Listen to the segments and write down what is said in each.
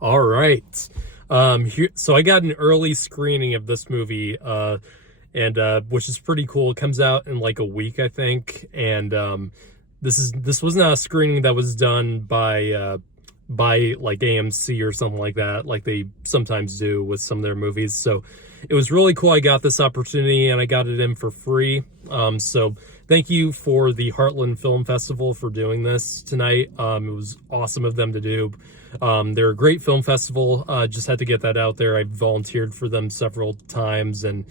All right. So I got an early screening of this movie, and which is pretty cool. It comes out in like a week, I think. And this was not a screening that was done by like AMC or something like that, like they sometimes do with some of their movies. So it was really cool. I got this opportunity and I got it in for free. So thank you for the Heartland Film Festival for doing this tonight. It was awesome of them to do. They're a great film festival. Just had to get that out there. I volunteered for them several times, and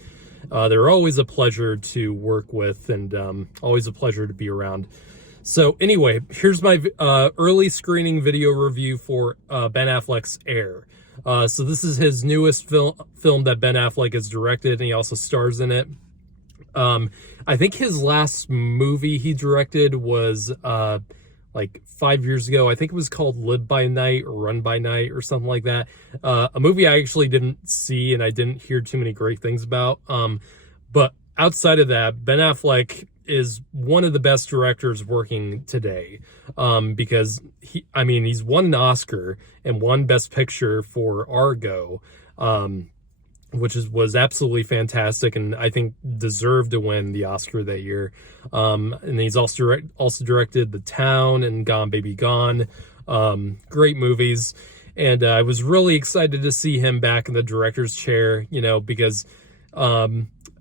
they're always a pleasure to work with, and always a pleasure to be around. So anyway, here's my early screening video review for Ben Affleck's Air. So this is his newest film that Ben Affleck has directed, and he also stars in it. I think his last movie he directed was like 5 years ago. I think it was called Live by Night or Run by Night or something like that. A movie I actually didn't see and I didn't hear too many great things about. But outside of that, Ben Affleck is one of the best directors working today, because he's won an Oscar and won Best Picture for Argo, which was absolutely fantastic, and I think deserved to win the Oscar that year. And he's also directed The Town and Gone Baby Gone, great movies. And I was really excited to see him back in the director's chair, because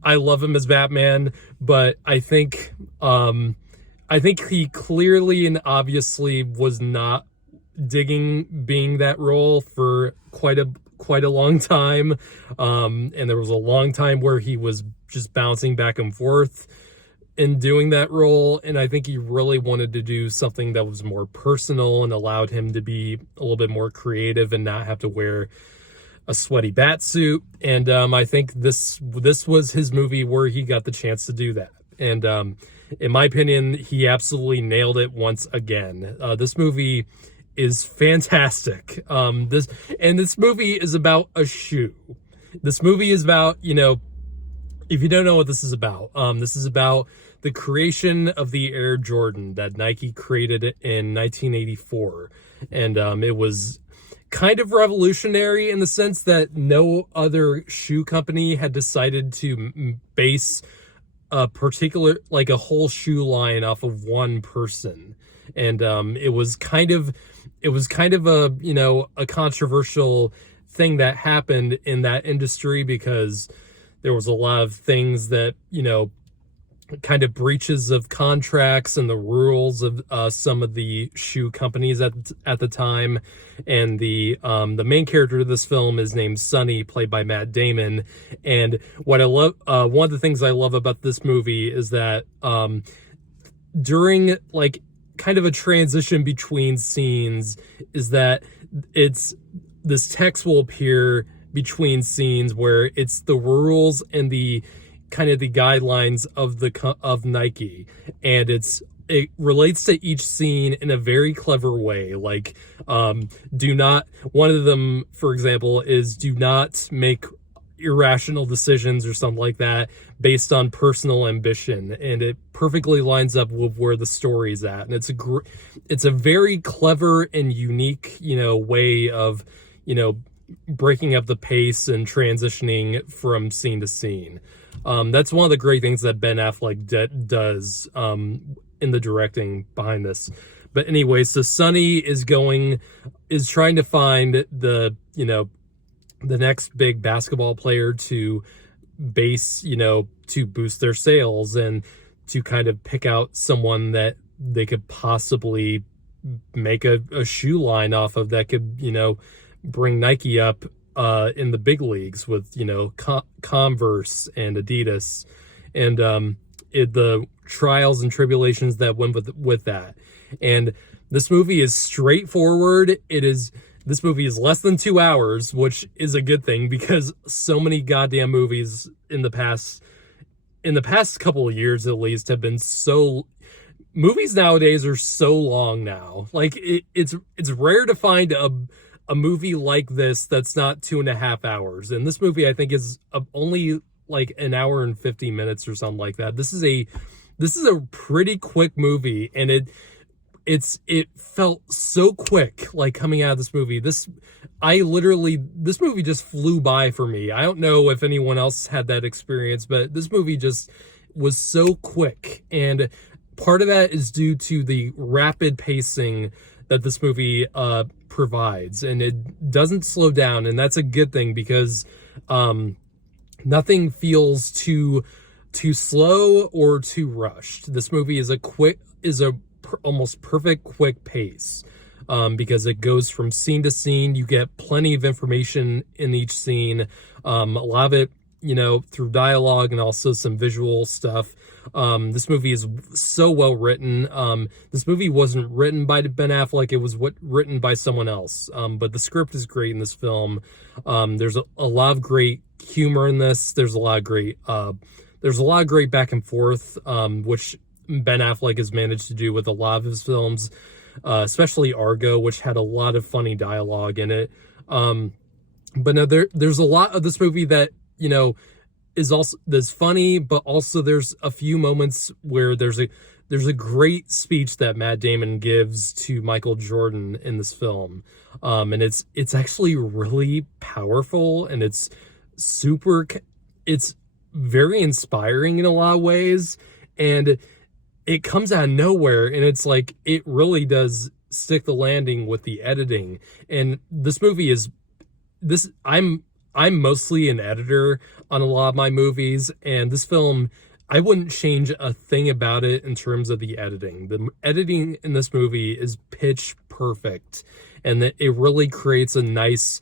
I love him as Batman, but I think he clearly and obviously was not digging being that role for quite a long time. And there was a long time where he was just bouncing back and forth in doing that role. And I think he really wanted to do something that was more personal and allowed him to be a little bit more creative and not have to wear a sweaty bat suit. And I think this was his movie where he got the chance to do that. And in my opinion, he absolutely nailed it once again. This movie is fantastic. This movie is about a shoe. This movie is about, if you don't know what this is about the creation of the Air Jordan that Nike created in 1984. And it was kind of revolutionary in the sense that no other shoe company had decided to base a particular, like a whole shoe line off of one person. And it was kind of a controversial thing that happened in that industry, because there was a lot of things that, kind of breaches of contracts and the rules of some of the shoe companies at the time. And the main character of this film is named Sonny, played by Matt Damon. And what I love, one of the things I love about this movie is that during like kind of a transition between scenes, is that this text will appear between scenes where it's the rules and the kind of the guidelines of Nike, and it relates to each scene in a very clever way. Like, one of them, for example, is do not make irrational decisions or something like that based on personal ambition, and it perfectly lines up with where the story's at. And it's a very clever and unique, way of, breaking up the pace and transitioning from scene to scene. That's one of the great things that Ben Affleck does in the directing behind this. But anyway, so Sonny is trying to find the next big basketball player to base, to boost their sales, and to kind of pick out someone that they could possibly make a shoe line off of that could, bring Nike up in the big leagues with, Converse and Adidas, and the trials and tribulations that went with that. And this movie is straightforward. This movie is less than 2 hours, which is a good thing, because so many goddamn movies in the past couple of years at least have been movies nowadays are so long now. Like it's rare to find a movie like this that's not 2.5 hours. And this movie, I think, is only like an hour and 50 minutes or something like that. This is a pretty quick movie, and it felt so quick, like coming out of this movie. This movie just flew by for me. I don't know if anyone else had that experience, but this movie just was so quick. And part of that is due to the rapid pacing that this movie provides, and it doesn't slow down, and that's a good thing, because nothing feels too slow or too rushed. This movie is almost perfect quick pace, because it goes from scene to scene. You get plenty of information in each scene, a lot of it, through dialogue and also some visual stuff. This movie is so well written. This movie wasn't written by Ben Affleck. It was written by someone else. But the script is great in this film. There's a lot of great humor in this. There's a lot of great back and forth, which Ben Affleck has managed to do with a lot of his films, especially Argo, which had a lot of funny dialogue in it. But no, there's a lot of this movie that, that's funny, but also there's a few moments where there's a great speech that Matt Damon gives to Michael Jordan in this film. And it's actually really powerful, and it's very inspiring in a lot of ways, and it comes out of nowhere, and it's like, it really does stick the landing with the editing. And this movie I'm mostly an editor on a lot of my movies, and this film, I wouldn't change a thing about it in terms of the editing. The editing in this movie is pitch perfect, and it really creates a nice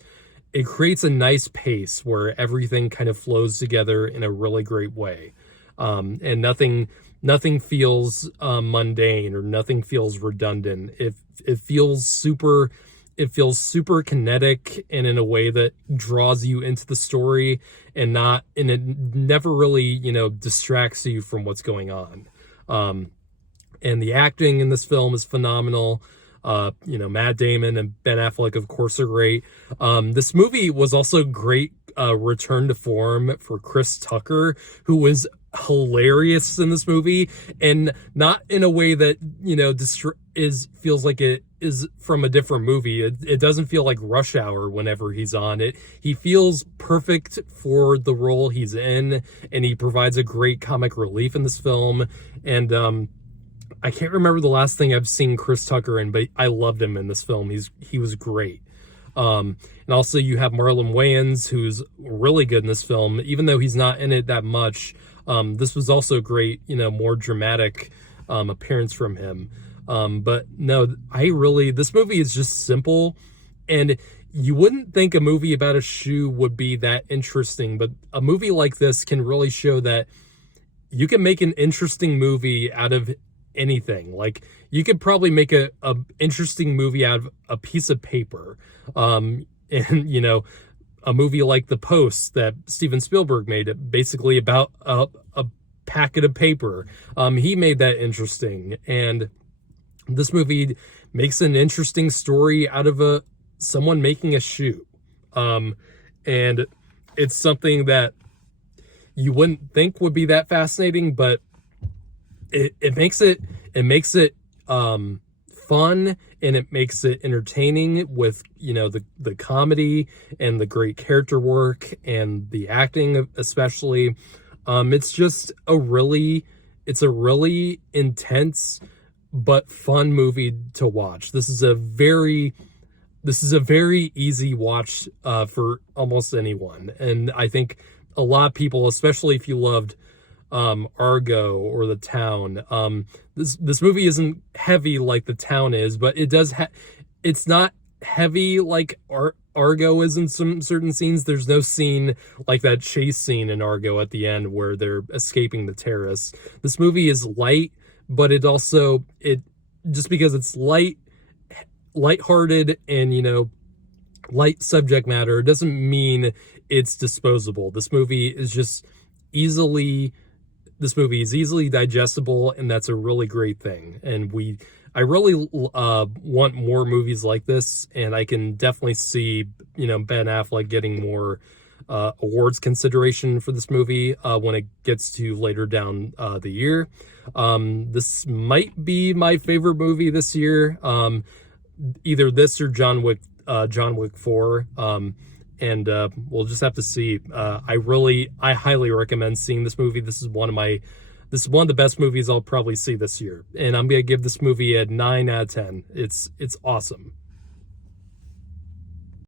pace where everything kind of flows together in a really great way. And nothing feels mundane, or nothing feels redundant. It feels super kinetic, and in a way that draws you into the story, and it never really, distracts you from what's going on. And the acting in this film is phenomenal. Matt Damon and Ben Affleck, of course, are great. This movie was also great return to form for Chris Tucker, who was hilarious in this movie, and not in a way that feels like it is from a different movie. It doesn't feel like Rush Hour whenever he's on it. He feels perfect for the role he's in, and he provides a great comic relief in this film. And I can't remember the last thing I've seen Chris Tucker in, but I loved him in this film. He was great. And also you have Marlon Wayans, who's really good in this film, even though he's not in it that much. This was also great, more dramatic appearance from him. But no, this movie is just simple, and you wouldn't think a movie about a shoe would be that interesting, but a movie like this can really show that you can make an interesting movie out of anything. Like, you could probably make a interesting movie out of a piece of paper. And a movie like The Post that Steven Spielberg made, basically about a packet of paper. He made that interesting, and this movie makes an interesting story out of someone making a shoe. And it's something that you wouldn't think would be that fascinating, but it makes it fun, and it makes it entertaining with the comedy and the great character work and the acting especially. It's a really intense but fun movie to watch. This is a very easy watch for almost anyone, and I think a lot of people, especially if you loved Argo or The Town, this movie isn't heavy like The Town is, but it's not heavy like Argo is in some certain scenes. There's no scene like that chase scene in Argo at the end where they're escaping the terrorists. This movie is light, but just because it's lighthearted and light subject matter, doesn't mean it's disposable. This movie is easily digestible, and that's a really great thing. And I really want more movies like this, and I can definitely see Ben Affleck getting more awards consideration for this movie when it gets to later down the year. This might be my favorite movie this year. Either this or John Wick 4. And we'll just have to see. I highly recommend seeing this movie. This is one of the best movies I'll probably see this year. And I'm going to give this movie a 9 out of 10. It's awesome.